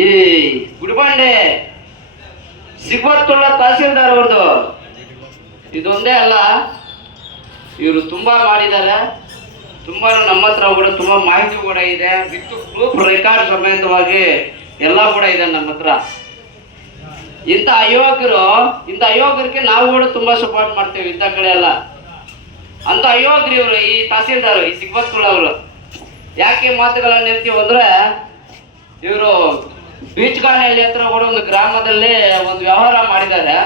ಈ ಗುಡಿಬಂಡೆ ಸಿಗ್ವತ್ತುಳ್ಳ ತಹಸೀಲ್ದಾರ್ ಅವ್ರದ್ದು ಇದೊಂದೇ ಅಲ್ಲ, ಇವರು ತುಂಬಾ ಮಾಡಿದ್ದಾರೆ. ತುಂಬಾ ನಮ್ಮ ಹತ್ರ ಕೂಡ ತುಂಬಾ ಮಾಹಿತಿ ಕೂಡ ಇದೆ, ವಿತ್ ಪ್ರೂಫ್ ರೆಕಾರ್ಡ್ ಸಮೇತವಾಗಿ ಎಲ್ಲ ಕೂಡ ಇದೆ ನಮ್ಮ ಹತ್ರ. ಇಂಥ ಅಯೋಗ್ಯರಿಗೆ ನಾವು ಕೂಡ ತುಂಬಾ ಸಪೋರ್ಟ್ ಮಾಡ್ತೇವೆ ಇಂಥ ಕಡೆ ಎಲ್ಲ. ಅಂತ ಅಯೋಗ್ಯರು ಇವರು, ಈ ತಹಸೀಲ್ದಾರ್ ಈ ಸಿಗ್ವತ್ತುಳ್ಳ ಅವರು. ಯಾಕೆ ಮಾತುಗಳನ್ನ ಇರ್ತೀವಿ ಅಂದ್ರೆ, ಇವರು ಬೀಚ್ಗಾನಹಳ್ಳಿ ಹತ್ರ ಕೂಡ ಒಂದು ಗ್ರಾಮದಲ್ಲಿ ಒಂದು ವ್ಯವಹಾರ ಮಾಡಿದ್ದಾರೆ.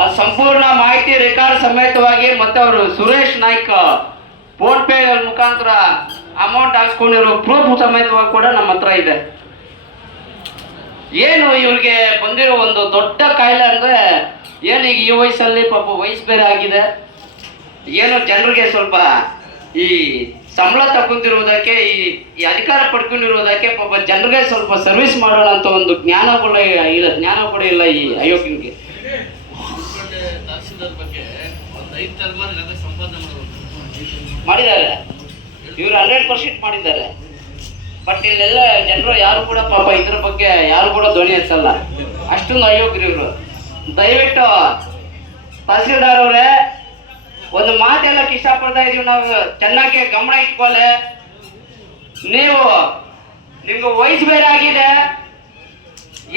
ಅದು ಸಂಪೂರ್ಣ ಮಾಹಿತಿ ರೆಕಾರ್ಡ್ ಸಮೇತವಾಗಿ ಮತ್ತೆ ಅವರು ಸುರೇಶ್ ನಾಯ್ಕ್ ಫೋನ್ ಪೇ ಮುಖಾಂತರ ಅಮೌಂಟ್ ಹಾಕ್ಸ್ಕೊಂಡಿರೋ ಪ್ರೂಫ್ ಸಮೇತವಾಗಿ ಕೂಡ ನಮ್ಮ ಹತ್ರ ಇದೆ. ಏನು ಇವ್ರಿಗೆ ಬಂದಿರೋ ಒಂದು ದೊಡ್ಡ ಕಾಯಿಲೆ ಅಂದ್ರೆ, ಏನು ಈಗ ಈ ವಯಸ್ಸಲ್ಲಿ ಪಾಪ ವಯಸ್ಸು ಬೇರೆ ಆಗಿದೆ, ಏನು ಜನರಿಗೆ ಸ್ವಲ್ಪ ಈ ಸಂಬಳ ತಗೊಂತಿರುವುದಕ್ಕೆ, ಈ ಅಧಿಕಾರ ಪಡ್ಕೊಂಡಿರುವುದಕ್ಕೆ ಪಾಪ ಜನರಿಗೆ ಸ್ವಲ್ಪ ಸರ್ವಿಸ್ ಮಾಡೋಣ ಅಂತ ಒಂದು ಜ್ಞಾನ ಕೂಡ ಇಲ್ಲ ಈ ಅಯೋಗ್ಯನಿಗೆ. ಮಾಡಿದ್ದಾರೆ ಇವರು 100% ಮಾಡಿದ್ದಾರೆ. ಬಟ್ ಇಲ್ಲೆಲ್ಲ ಜನರು ಯಾರು ಕೂಡ ಪಾಪ ಇದ್ರ ಬಗ್ಗೆ ಯಾರು ಕೂಡ ಧ್ವನಿ ಎತ್ತಲ್ಲ, ಅಷ್ಟೊಂದು ಅಯೋಗ್ಯರು ಇವರು. ದಯವಿಟ್ಟು ತಹಸೀಲ್ದಾರ್ ಅವರೇ ಒಂದು ಮಾತೆಲ್ಲಕ್ಕೆ ಇಷ್ಟಪಡ್ತಾ ಇದೀವಿ, ನಾವು ಚೆನ್ನಾಗಿ ಗಮನ ಇಟ್ಕೊಳ್ಳಿ. ನಿಮ್ಗೆ ವಯಸ್ಸು ಬೇರೆ ಆಗಿದೆ,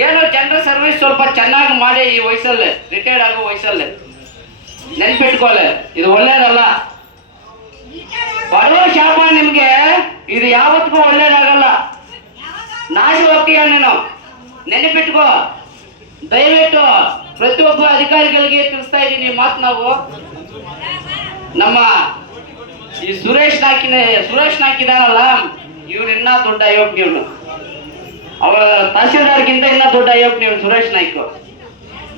ಏನು ಜನರ ಸರ್ವಿಸ್ ಸ್ವಲ್ಪ ಚೆನ್ನಾಗಿ ಮಾಡಿ. ಈ ವಯಸ್ಸಲ್ಲಿ ರಿಟೈರ್ಡ್ ಆಗೋ ವಯಸ್ಸಲ್ಲಿ ನೆನ್ಪಿಟ್ಕೊಳ್ಳಿ, ಇದು ಒಳ್ಳೇದಲ್ಲ. ಬಡವ ಶಾಪ ನಿಮ್ಗೆ ಇದು ಯಾವತ್ತಿಗೂ ಒಳ್ಳೇದಾಗಲ್ಲ, ನಾಶ ಹೋಗ್ತೀಯ ನೀನು, ನೆನಪಿಟ್ಕೋ. ದಯವಿಟ್ಟು ಪ್ರತಿಯೊಬ್ಬ ಅಧಿಕಾರಿಗಳಿಗೆ ತಿಳಿಸ್ತಾ ಇದ್ದೀನಿ ಮಾತು. ನಾವು ನಮ್ಮ ಈ ಸುರೇಶ್ ನಾಯ್ಕ್ ಇದಾನಲ್ಲ, ಇವನು ಇನ್ನ ದೊಡ್ಡ ಅಯೋಗ್ಯ. ಇವನು ಅವರ ತಹಸೀಲ್ದಾರ್ಗಿಂತ ಇನ್ನ ದೊಡ್ಡ ಅಯೋಗ್ಯ ಇವನು ಸುರೇಶ್ ನಾಯ್ಕ್.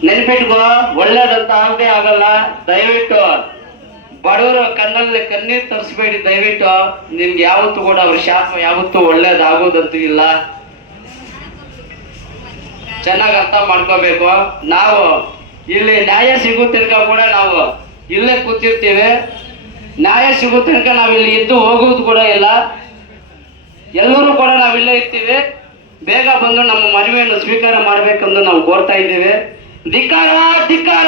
ನೆನಪಿಟ್ಕೋ, ಒಳ್ಳೇದಂತ ಆಗದೆ ಆಗಲ್ಲ. ದಯವಿಟ್ಟು ಬಡವರು ಕಣ್ಣಲ್ಲಿ ಕಣ್ಣೀರು ತರಿಸ್ಬೇಡಿ ದಯವಿಟ್ಟು. ನಿಮ್ಗೆ ಯಾವತ್ತೂ ಕೂಡ ಅವ್ರ ಶಾಪ ಯಾವತ್ತೂ ಒಳ್ಳೇದಾಗೋದಂತೂ ಇಲ್ಲ. ಚೆನ್ನಾಗಿ ಅರ್ಥ ಮಾಡ್ಕೋಬೇಕು. ನಾವು ಇಲ್ಲಿ ನ್ಯಾಯ ಸಿಗೋ ತನಕ ಕೂಡ ನಾವು ಇಲ್ಲೇ ಕೂತಿರ್ತೀವಿ. ನ್ಯಾಯ ಸಿಗೋ ತನಕ ನಾವಿಲ್ಲಿ ಎದ್ದು ಹೋಗುವುದು ಕೂಡ ಇಲ್ಲ. ಎಲ್ಲರೂ ಕೂಡ ನಾವಿಲ್ಲೇ ಇರ್ತೀವಿ. ಬೇಗ ಬಂದು ನಮ್ಮ ಮನವಿಯನ್ನು ಸ್ವೀಕಾರ ಮಾಡ್ಬೇಕೆಂದು ನಾವು ಕೋರ್ತಾ ಇದ್ದೀವಿ. ಧಿಕ್ಕಾರ ಧಿಕ್ಕಾರ.